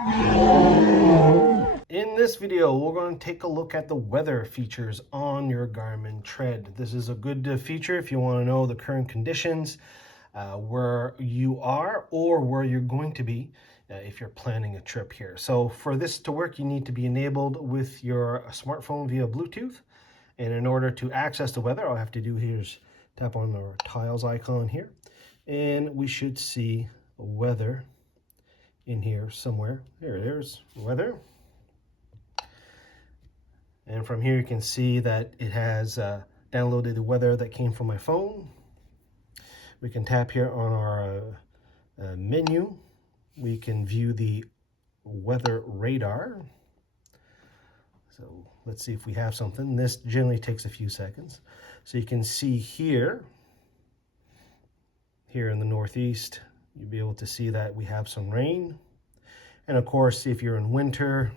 In this video, we're going to take a look at the weather features on your Garmin Tread. This is a good feature if you want to know the current conditions, where you are or where you're going to be if you're planning a trip here. So for this to work, you need to be enabled with your smartphone via Bluetooth. And in order to access the weather, all I have to do here is tap on the tiles icon here, and we should see weather in here somewhere. There it is, weather. And from here you can see that it has downloaded the weather that came from my phone. We can tap here on our menu. We can view the weather radar. So let's see if we have something. This generally takes a few seconds. So you can see here in the Northeast, you'll be able to see that we have some rain. And of course, if you're in winter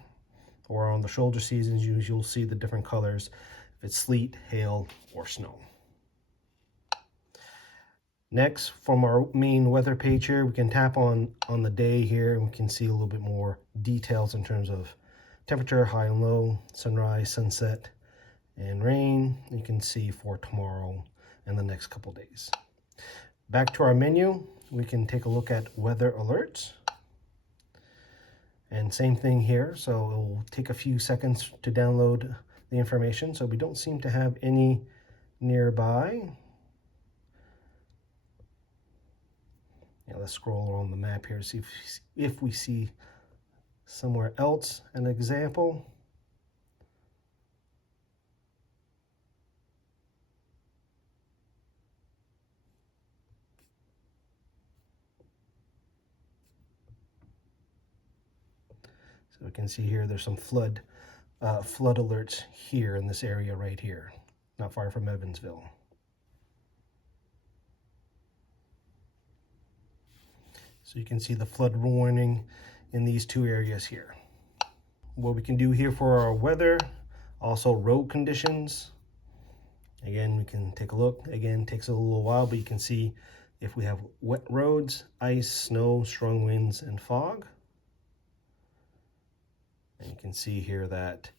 or on the shoulder seasons, you'll see the different colors if it's sleet, hail, or snow. Next, from our main weather page here, we can tap on the day here, and we can see a little bit more details in terms of temperature, high and low, sunrise, sunset, and rain. You can see for tomorrow and the next couple days. Back to our menu, we can take a look at weather alerts. And same thing here, so it will take a few seconds to download the information. So we don't seem to have any nearby. Yeah, let's scroll on the map here, see if we see somewhere else an example. So we can see here there's some flood alerts here in this area right here, not far from Evansville. So you can see the flood warning in these two areas here. What we can do here for our weather, also road conditions. Again, we can take a look. Again, takes a little while, but you can see if we have wet roads, ice, snow, strong winds, and fog. And you can see here that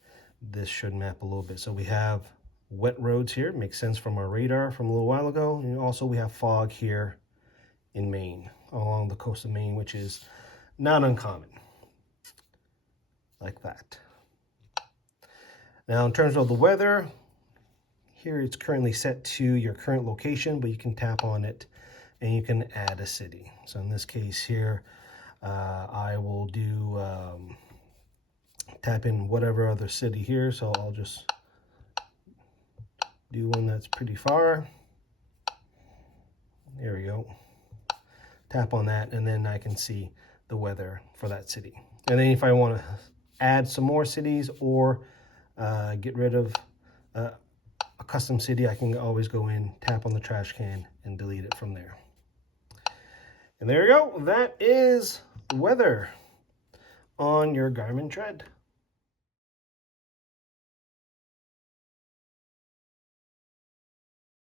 this should map a little bit. So we have wet roads here, makes sense from our radar from a little while ago. And also we have fog here in Maine, along the coast of Maine, which is not uncommon, like that. Now in terms of the weather, here it's currently set to your current location, but you can tap on it and you can add a city. So in this case here, I will do tap in whatever other city here. So I'll just do one that's pretty far. There we go. Tap on that, and then I can see the weather for that city. And then if I want to add some more cities or get rid of a custom city, I can always go in, tap on the trash can, and delete it from there. And there you go. That is weather on your Garmin Tread.